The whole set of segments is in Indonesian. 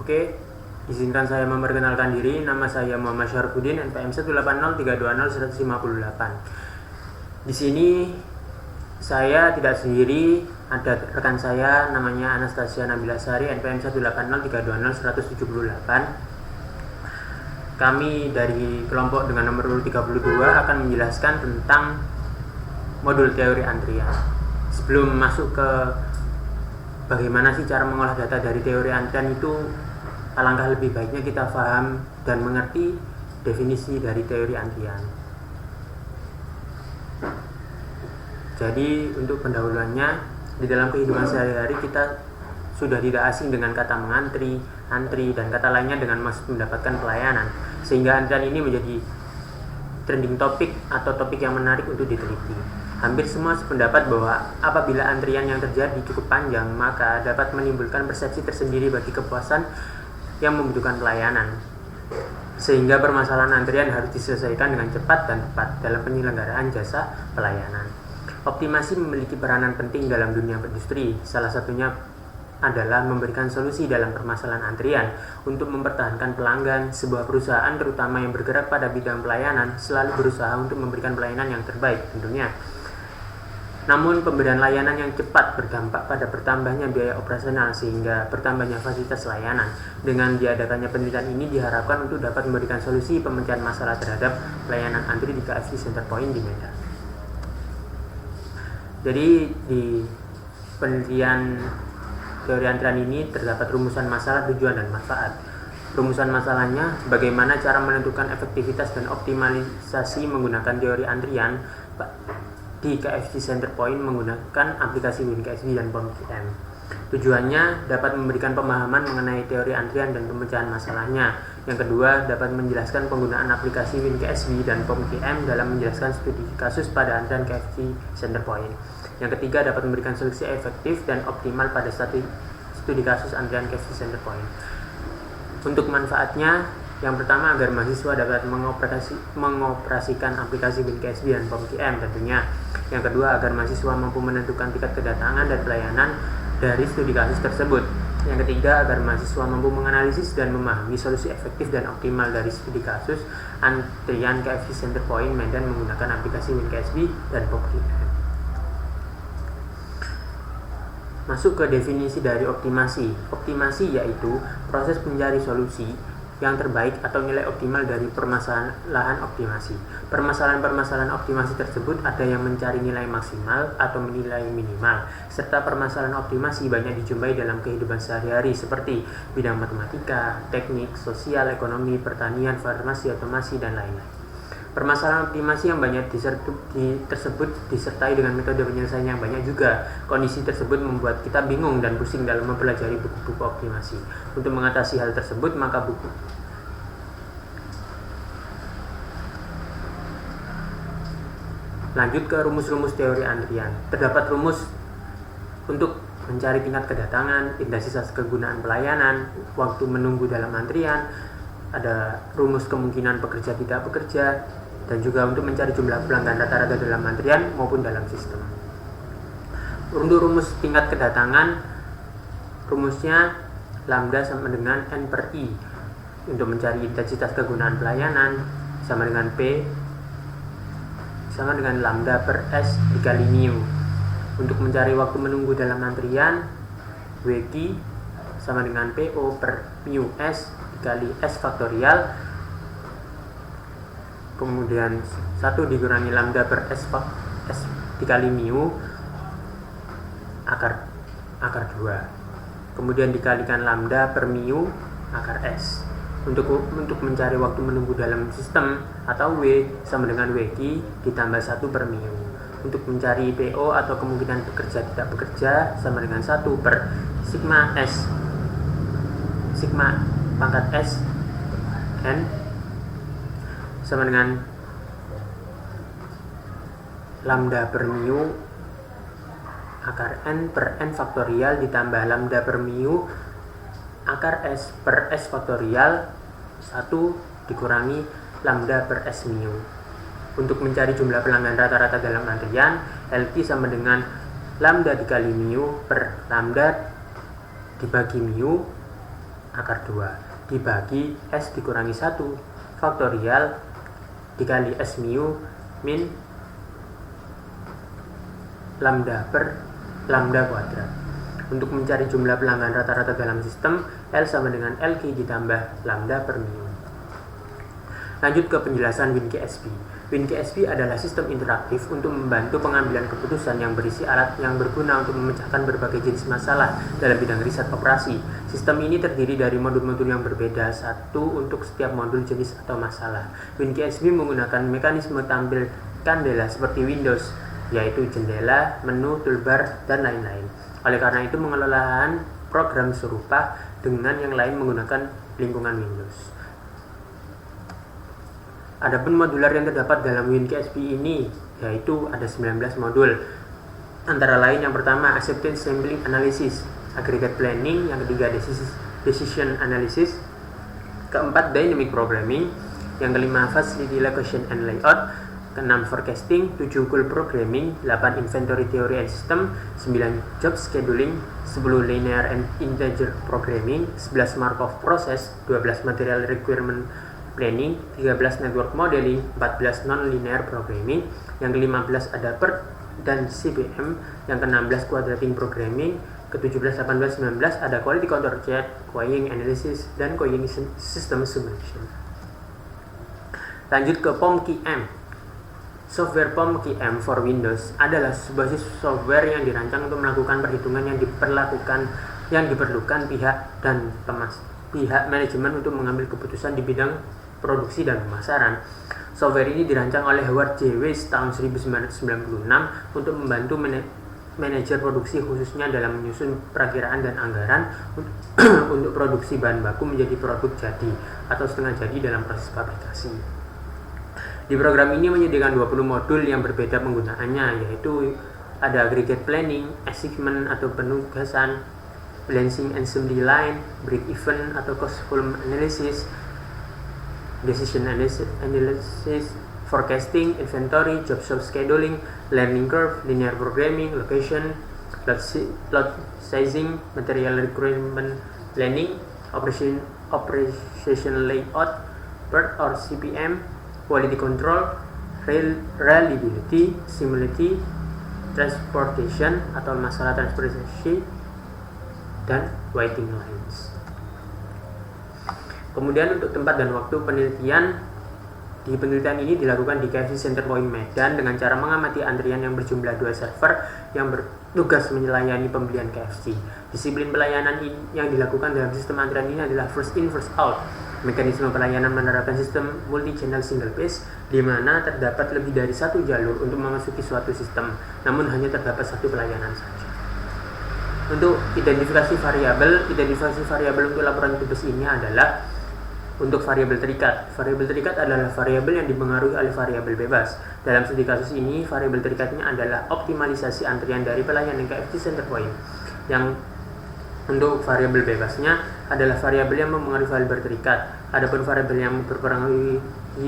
Oke, izinkan saya memperkenalkan diri. Nama saya Muhammad Syarfuddin, NPM 180320158. Di sini saya tidak sendiri, ada rekan saya namanya Anastasia Nabila Sari, NPM 180320178. Kami dari kelompok dengan nomor urut 32 akan menjelaskan tentang modul teori antrian. Sebelum masuk ke bagaimana sih cara mengolah data dari teori antrian itu, alangkah lebih baiknya kita paham dan mengerti definisi dari teori antrian. Jadi untuk pendahuluannya, di dalam kehidupan sehari-hari kita sudah tidak asing dengan kata mengantri, antri, dan kata lainnya dengan maksud mendapatkan pelayanan, sehingga antrian ini menjadi trending topik atau topik yang menarik untuk diteliti. Hampir semua sependapat bahwa apabila antrian yang terjadi cukup panjang, maka dapat menimbulkan persepsi tersendiri bagi kepuasan yang membutuhkan pelayanan, sehingga permasalahan antrian harus diselesaikan dengan cepat dan tepat dalam penyelenggaraan jasa pelayanan. Optimasi memiliki peranan penting dalam dunia industri. Salah satunya adalah memberikan solusi dalam permasalahan antrian. Untuk mempertahankan pelanggan, sebuah perusahaan terutama yang bergerak pada bidang pelayanan selalu berusaha untuk memberikan pelayanan yang terbaik tentunya. Namun pemberian layanan yang cepat berdampak pada bertambahnya biaya operasional sehingga bertambahnya fasilitas layanan. Dengan diadakannya penelitian ini diharapkan untuk dapat memberikan solusi pemecahan masalah terhadap pelayanan antri di KFC Center Point di Medan. Jadi di penelitian teori antrian ini terdapat rumusan masalah, tujuan, dan manfaat. Rumusan masalahnya, bagaimana cara menentukan efektivitas dan optimalisasi menggunakan teori antrian di KFC Center Point menggunakan aplikasi WinKFC dan POM-QM. Tujuannya dapat memberikan pemahaman mengenai teori antrian dan pemecahan masalahnya. Yang kedua, dapat menjelaskan penggunaan aplikasi WinKFC dan POM-QM dalam menjelaskan studi kasus pada antrian KFC Center Point. Yang ketiga, dapat memberikan solusi efektif dan optimal pada studi kasus antrian KFC Center Point. Untuk manfaatnya, yang pertama, agar mahasiswa dapat mengoperasikan aplikasi WinKFC dan POM-QM tentunya. Yang kedua, agar mahasiswa mampu menentukan tingkat kedatangan dan pelayanan dari studi kasus tersebut. Yang ketiga, agar mahasiswa mampu menganalisis dan memahami solusi efektif dan optimal dari studi kasus antrian KFC Center Point Medan menggunakan aplikasi WinKFC dan POM-QM. Masuk ke definisi dari optimasi. Optimasi yaitu proses mencari solusi yang terbaik atau nilai optimal dari permasalahan optimasi. Permasalahan-permasalahan optimasi tersebut ada yang mencari nilai maksimal atau nilai minimal, serta permasalahan optimasi banyak dijumpai dalam kehidupan sehari-hari seperti bidang matematika, teknik, sosial, ekonomi, pertanian, farmasi, otomasi, dan lain-lain. Permasalahan optimasi yang banyak tersebut disertai dengan metode penyelesaian yang banyak juga. Kondisi tersebut membuat kita bingung dan pusing dalam mempelajari buku-buku optimasi. Untuk mengatasi hal tersebut, maka lanjut ke rumus-rumus teori antrian. Terdapat rumus untuk mencari tingkat kedatangan, intensitas kegunaan pelayanan, waktu menunggu dalam antrian, ada rumus kemungkinan pekerja tidak bekerja, dan juga untuk mencari jumlah pelanggan rata-rata dalam antrian maupun dalam sistem. Untuk rumus tingkat kedatangan, rumusnya lambda sama dengan N per I. Untuk mencari intensitas kegunaan pelayanan sama dengan P sama dengan lambda per S dikali mu. Untuk mencari waktu menunggu dalam antrian, WQ sama dengan PO per mu S dikali S faktorial, kemudian 1 dikurangi lambda per S dikali mu akar 2, kemudian dikalikan lambda per mu akar S. Untuk mencari waktu menunggu dalam sistem atau W sama dengan WQ ditambah 1 per mu. Untuk mencari PO atau kemungkinan bekerja tidak bekerja sama dengan 1 per sigma S, sigma pangkat S N sama dengan lambda per mu akar N per N faktorial ditambah lambda per mu akar S per S faktorial 1 dikurangi lambda per S mu. Untuk mencari jumlah pelanggan rata-rata dalam antrian, LT sama dengan lambda dikali mu per lambda dibagi mu akar 2 dibagi S dikurangi 1 faktorial dikali S mu min lambda per lambda kuadrat. Untuk mencari jumlah pelanggan rata-rata dalam sistem, L sama dengan LQ ditambah lambda per mu. Lanjut ke penjelasan WinKSP. WinKSP adalah sistem interaktif untuk membantu pengambilan keputusan yang berisi alat yang berguna untuk memecahkan berbagai jenis masalah dalam bidang riset operasi. Sistem ini terdiri dari modul-modul yang berbeda, satu untuk setiap modul jenis atau masalah. WinKSP menggunakan mekanisme tampil kandela seperti Windows, yaitu jendela, menu, toolbar, dan lain-lain. Oleh karena itu, pengelolaan program serupa dengan yang lain menggunakan lingkungan Windows. Adapun modular yang terdapat dalam WinKSP ini yaitu ada 19 modul. Antara lain yang pertama Acceptance Sampling Analysis, Aggregate Planning, yang ketiga Decision Analysis, keempat Dynamic Programming, yang kelima Facility Location and Layout, keenam Forecasting, 7 Goal Programming, 8 Inventory Theory and System, 9 Job Scheduling, 10 Linear and Integer Programming, 11 Markov Process, 12 Material Requirement Planning, 13 Network Modeling, 14 Non-Linear Programming, yang ke-15 ada PERT dan CPM, yang ke-16 Quadratic Programming, ke-17, 18, 19 ada Quality Control Chart, Queuing Analysis, dan Queuing System Simulation. Lanjut ke POM-QM. Software POM-QM for Windows adalah sebuah software yang dirancang untuk melakukan perhitungan yang diperlukan pihak dan pihak manajemen untuk mengambil keputusan di bidang produksi dan pemasaran. Software ini dirancang oleh Howard J. Weiss tahun 1996 untuk membantu manajer produksi khususnya dalam menyusun perakiraan dan anggaran untuk produksi bahan baku menjadi produk jadi atau setengah jadi dalam proses fabrikasi. Di program ini menyediakan 20 modul yang berbeda penggunaannya, yaitu ada Aggregate Planning, Assignment atau penugasan, Balancing Assembly Line, Break Even atau Cost Volume Analysis, Decision Analysis, Forecasting, Inventory, Job Scheduling, Learning Curve, Linear Programming, Location, Load Sizing, Material Requirement Planning, Operation Layout, PERT or CPM, Quality Control, Reliability, Simulity, Transportation atau masalah transportasi, dan Waiting Lines. Kemudian untuk tempat dan waktu penelitian, di penelitian ini dilakukan di KFC Center Point Medan dengan cara mengamati antrian yang berjumlah 2 server yang bertugas melayani pembelian KFC. Disiplin pelayanan yang dilakukan dalam sistem antrian ini adalah first in first out. Mekanisme pelayanan menerapkan sistem multi-channel single phase, di mana terdapat lebih dari satu jalur untuk memasuki suatu sistem, namun hanya terdapat satu pelayanan saja. Untuk identifikasi variabel untuk laporan tugas ini adalah untuk variabel terikat. Variabel terikat adalah variabel yang dipengaruhi oleh variabel bebas. Dalam studi kasus ini, variabel terikatnya adalah optimalisasi antrian dari pelayanan KFC Center Point. Yang untuk variabel bebasnya adalah variabel yang mempengaruhi variabel terikat. Adapun variabel yang berpengaruh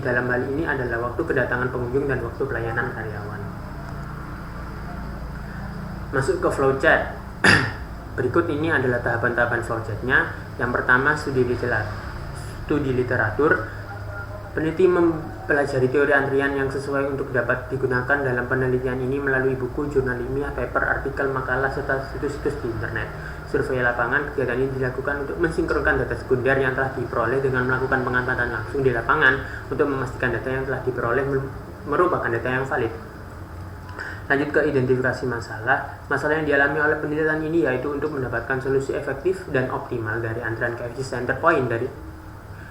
dalam hal ini adalah waktu kedatangan pengunjung dan waktu pelayanan karyawan. Masuk ke flowchart. Berikut ini adalah tahapan-tahapan flowchartnya. Yang pertama, studi literatur. Peneliti mempelajari teori antrian yang sesuai untuk dapat digunakan dalam penelitian ini melalui buku, jurnal ilmiah, paper, artikel, makalah, serta situs-situs di internet. Survei lapangan. Kegiatan ini dilakukan untuk mensinkronkan data sekunder yang telah diperoleh dengan melakukan pengamatan langsung di lapangan untuk memastikan data yang telah diperoleh merupakan data yang valid. Lanjut ke identifikasi masalah. Masalah yang dialami oleh penelitian ini yaitu untuk mendapatkan solusi efektif dan optimal dari antrian KFC Center Point dari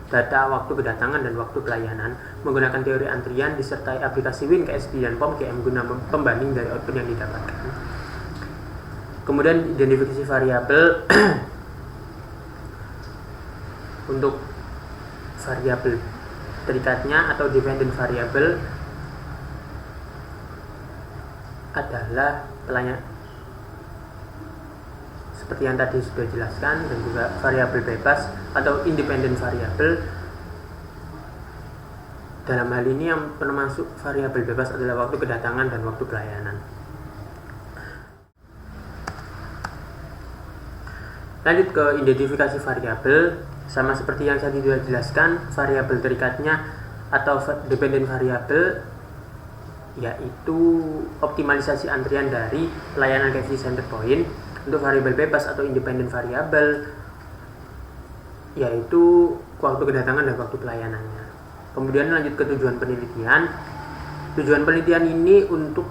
data waktu kedatangan dan waktu pelayanan menggunakan teori antrian disertai aplikasi WinKSP dan POM-QM guna pembanding dari output yang didapatkan. Kemudian identifikasi variabel. Untuk variabel terikatnya atau dependent variable adalah pelayanan seperti yang tadi sudah dijelaskan, dan juga variabel bebas atau independent variable. Dalam hal ini yang termasuk variabel bebas adalah waktu kedatangan dan waktu pelayanan. Lanjut ke identifikasi variabel, sama seperti yang tadi sudah jelaskan, variabel terikatnya atau dependent variable yaitu optimalisasi antrian dari layanan KFC Center Point. Untuk variabel bebas atau independent variable yaitu waktu kedatangan dan waktu pelayanannya. Kemudian lanjut ke tujuan penelitian. Tujuan penelitian ini untuk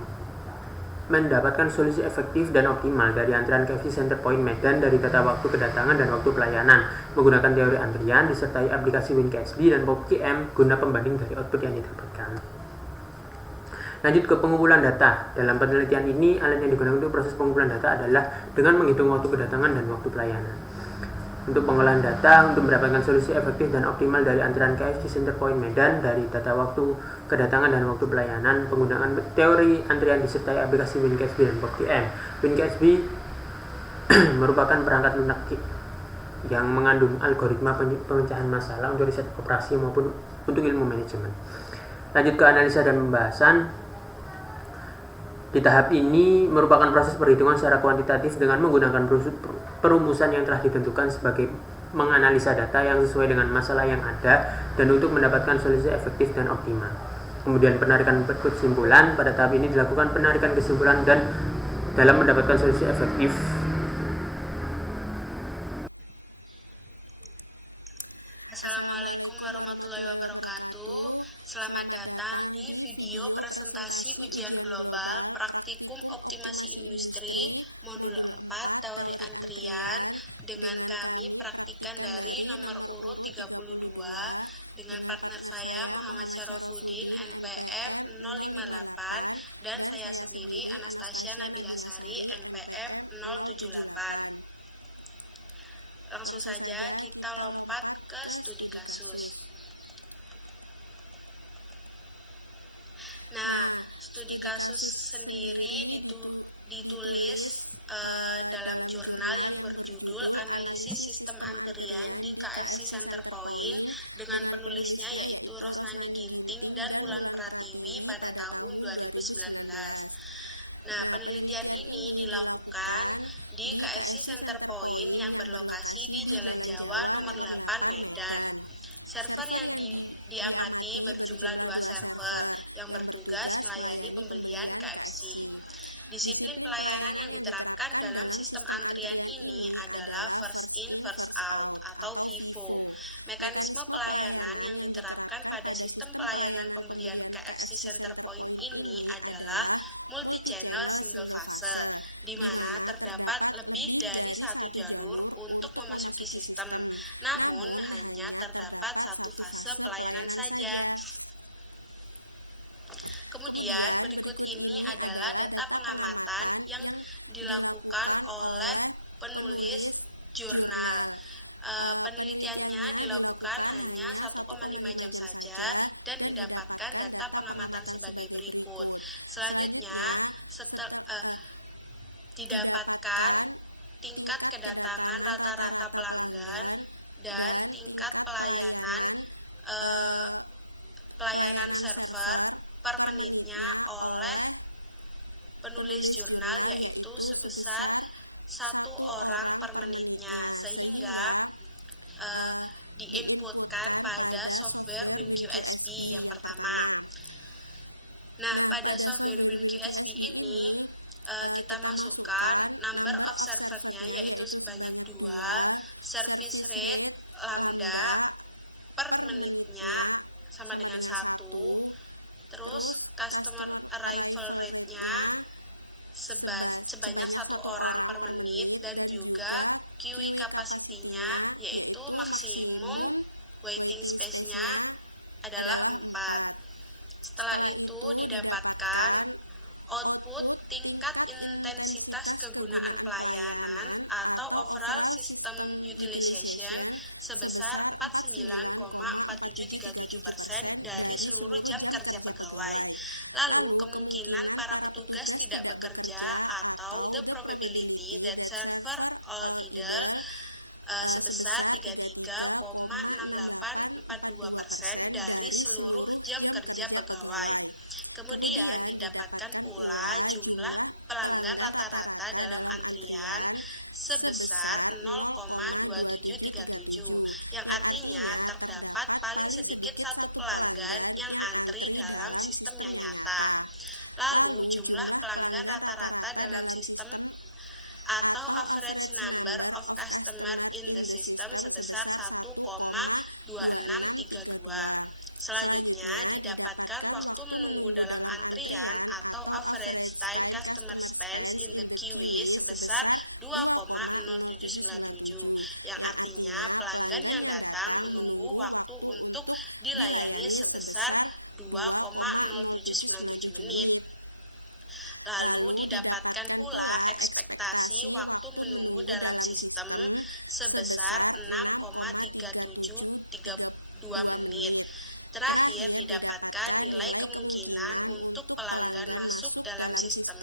mendapatkan solusi efektif dan optimal dari antrian KFC Center Point Medan dari data waktu kedatangan dan waktu pelayanan menggunakan teori antrian disertai aplikasi WinKSB dan PopQM guna pembanding dari output yang didapatkan. Lanjut ke pengumpulan data. Dalam penelitian ini, alat yang digunakan untuk proses pengumpulan data adalah dengan menghitung waktu kedatangan dan waktu pelayanan. Untuk pengolahan data, untuk mendapatkan solusi efektif dan optimal dari antrian KFC Center Point Medan dari data waktu kedatangan dan waktu pelayanan, penggunaan teori antrian disertai aplikasi WinKSB dan PopQM. WinKSB merupakan perangkat lunak yang mengandung algoritma pemecahan masalah untuk riset operasi maupun untuk ilmu manajemen. Lanjut ke analisa dan pembahasan. Di tahap ini merupakan proses perhitungan secara kuantitatif dengan menggunakan perumusan yang telah ditentukan sebagai menganalisa data yang sesuai dengan masalah yang ada dan untuk mendapatkan solusi efektif dan optimal. Kemudian penarikan kesimpulan. Pada tahap ini dilakukan penarikan kesimpulan dan dalam mendapatkan solusi efektif. Assalamualaikum warahmatullahi wabarakatuh. Selamat datang di video presentasi ujian global Praktikum Optimasi Industri Modul 4 Teori Antrian dengan kami praktikan dari nomor urut 32 dengan partner saya Muhammad Syarofudin NPM 058 dan saya sendiri Anastasia Nabila Sari NPM 078. Langsung saja kita lompat ke studi kasus. Nah, studi kasus sendiri ditulis dalam jurnal yang berjudul Analisis Sistem Antrian di KFC Center Point dengan penulisnya yaitu Rosnani Ginting dan Wulan Pratiwi pada tahun 2019. Nah, penelitian ini dilakukan di KFC Center Point yang berlokasi di Jalan Jawa nomor 8 Medan. Server yang diamati berjumlah 2 server yang bertugas melayani pembelian KFC. Disiplin pelayanan yang diterapkan dalam sistem antrian ini adalah first in, first out atau FIFO. Mekanisme pelayanan yang diterapkan pada sistem pelayanan pembelian KFC Center Point ini adalah multi-channel single fase, di mana terdapat lebih dari satu jalur untuk memasuki sistem, namun hanya terdapat satu fase pelayanan saja. Kemudian berikut ini adalah data pengamatan yang dilakukan oleh penulis jurnal. Penelitiannya dilakukan hanya 1,5 jam saja dan didapatkan data pengamatan sebagai berikut. Selanjutnya didapatkan tingkat kedatangan rata-rata pelanggan dan tingkat pelayanan server per menitnya oleh penulis jurnal yaitu sebesar 1 orang per menitnya, sehingga diinputkan pada software WinQSB yang pertama. Nah, pada software WinQSB ini kita masukkan number of servernya yaitu sebanyak 2, service rate lambda per menitnya sama dengan 1, terus customer arrival rate-nya sebanyak 1 orang per menit dan juga QE capacity-nya yaitu maksimum waiting space-nya adalah 4. Setelah itu didapatkan output tingkat intensitas kegunaan pelayanan atau overall system utilization sebesar 49,4737% dari seluruh jam kerja pegawai. Lalu kemungkinan para petugas tidak bekerja atau the probability that server all idle sebesar 33,6842% dari seluruh jam kerja pegawai. Kemudian didapatkan pula jumlah pelanggan rata-rata dalam antrian sebesar 0,2737, yang artinya terdapat paling sedikit satu pelanggan yang antri dalam sistem yang nyata. Lalu, jumlah pelanggan rata-rata dalam sistem atau average number of customer in the system sebesar 1,2632. Selanjutnya, didapatkan waktu menunggu dalam antrian atau average time customer spends in the queue sebesar 2,0797, yang artinya pelanggan yang datang menunggu waktu untuk dilayani sebesar 2,0797 menit. Lalu didapatkan pula ekspektasi waktu menunggu dalam sistem sebesar 6,3732 menit. Terakhir, didapatkan nilai kemungkinan untuk pelanggan masuk dalam sistem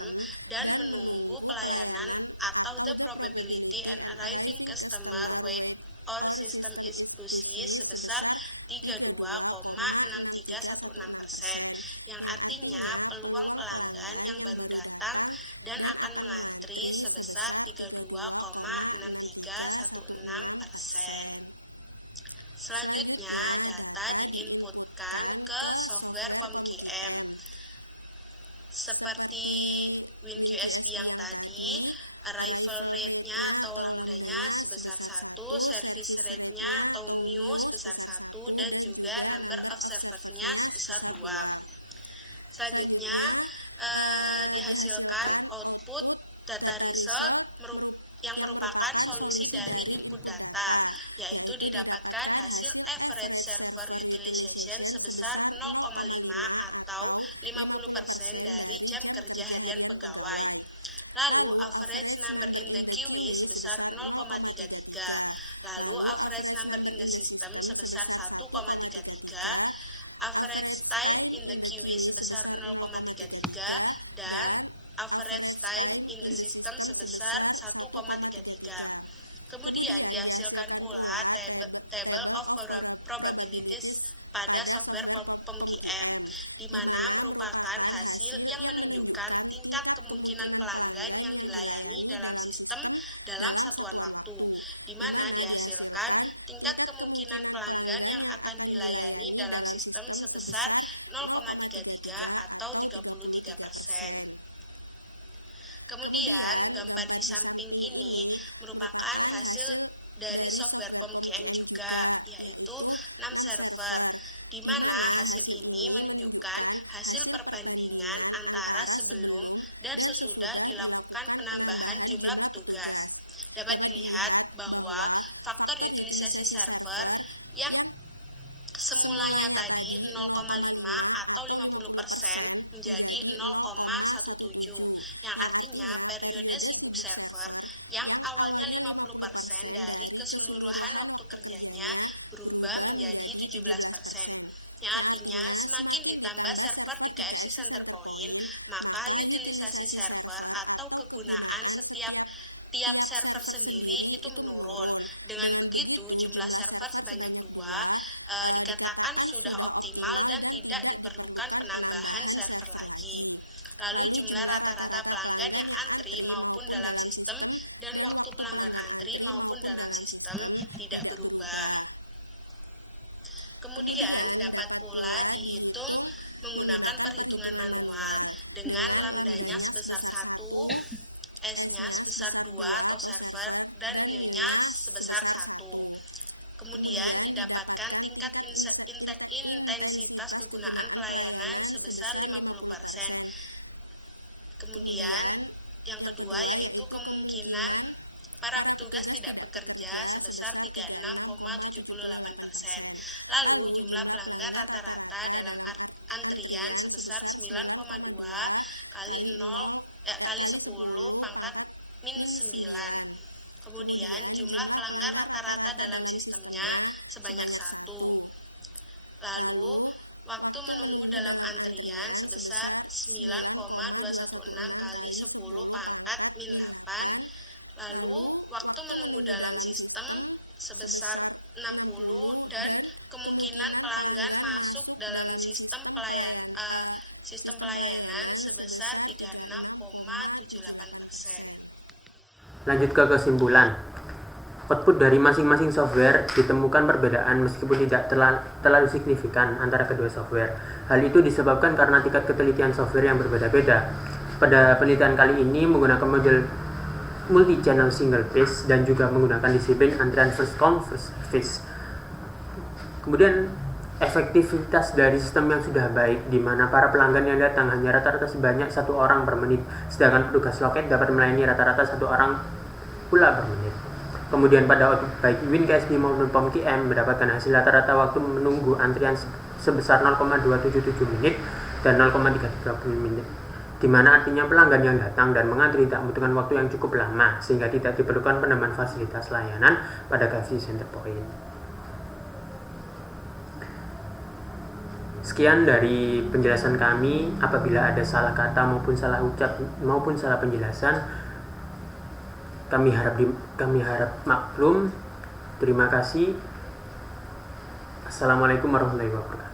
dan menunggu pelayanan atau the probability and arriving customer wait or system is busy sebesar 32,6316%, yang artinya peluang pelanggan yang baru datang dan akan mengantri sebesar 32,6316%. Selanjutnya, data diinputkan ke software POMQM. Seperti WinQSB yang tadi, arrival rate-nya atau lambdanya sebesar 1, service rate-nya atau mu sebesar 1, dan juga number of server-nya sebesar 2. Selanjutnya, dihasilkan output data result yang merupakan solusi dari input data, yaitu didapatkan hasil average server utilization sebesar 0,5 atau 50% dari jam kerja harian pegawai. Lalu average number in the queue sebesar 0,33, lalu average number in the system sebesar 1,33, average time in the queue sebesar 0,33, dan average time in the system sebesar 1,33. Kemudian dihasilkan pula table of probabilities pada software POMQM, di mana merupakan hasil yang menunjukkan tingkat kemungkinan pelanggan yang dilayani dalam sistem dalam satuan waktu, di mana dihasilkan tingkat kemungkinan pelanggan yang akan dilayani dalam sistem sebesar 0,33 atau 33%. Kemudian, gambar di samping ini merupakan hasil dari software POMQM juga, yaitu 6 server, di mana hasil ini menunjukkan hasil perbandingan antara sebelum dan sesudah dilakukan penambahan jumlah petugas. Dapat dilihat bahwa faktor utilisasi server yang semulanya tadi 0,5 atau 50% menjadi 0,17, yang artinya periode sibuk server yang awalnya 50% dari keseluruhan waktu kerjanya berubah menjadi 17%, yang artinya semakin ditambah server di KFC Centerpoint, maka utilisasi server atau kegunaan tiap server sendiri itu menurun. Dengan begitu, jumlah server sebanyak 2 dikatakan sudah optimal dan tidak diperlukan penambahan server lagi. Lalu jumlah rata-rata pelanggan yang antri maupun dalam sistem dan waktu pelanggan antri maupun dalam sistem tidak berubah. Kemudian dapat pula dihitung menggunakan perhitungan manual dengan lambdanya sebesar 1, S-nya sebesar 2 atau server, dan mu-nya sebesar 1. Kemudian didapatkan tingkat intensitas kegunaan pelayanan sebesar 50%. Kemudian yang kedua yaitu kemungkinan para petugas tidak bekerja sebesar 36,78%. Lalu jumlah pelanggan rata-rata dalam antrian sebesar 9,2 kali 10 pangkat min 9. Kemudian jumlah pelanggan rata-rata dalam sistemnya sebanyak 1. Lalu waktu menunggu dalam antrian sebesar 9,216 kali 10 pangkat min 8. Lalu waktu menunggu dalam sistem sebesar dan kemungkinan pelanggan masuk dalam sistem pelayanan sebesar 36,78%. Lanjut ke kesimpulan. Output dari masing-masing software ditemukan perbedaan meskipun tidak terlalu signifikan antara kedua software. Hal itu disebabkan karena tingkat ketelitian software yang berbeda-beda. Pada penelitian kali ini menggunakan model multi-channel single phase dan juga menggunakan disiplin antrian first come first phase. Kemudian efektivitas dari sistem yang sudah baik, di mana para pelanggan yang datang hanya rata-rata sebanyak 1 orang per menit, sedangkan petugas loket dapat melayani rata-rata 1 orang pula per menit. Kemudian pada output baik WinKSD maupun POM-QM mendapatkan hasil rata-rata waktu menunggu antrian sebesar 0,277 menit dan 0,330 menit, di mana artinya pelanggan yang datang dan mengantri tidak membutuhkan waktu yang cukup lama, sehingga tidak diperlukan penambahan fasilitas layanan pada KFC Center Point. Sekian dari penjelasan kami. Apabila ada salah kata maupun salah ucap maupun salah penjelasan, kami harap maklum. Terima kasih. Assalamualaikum warahmatullahi wabarakatuh.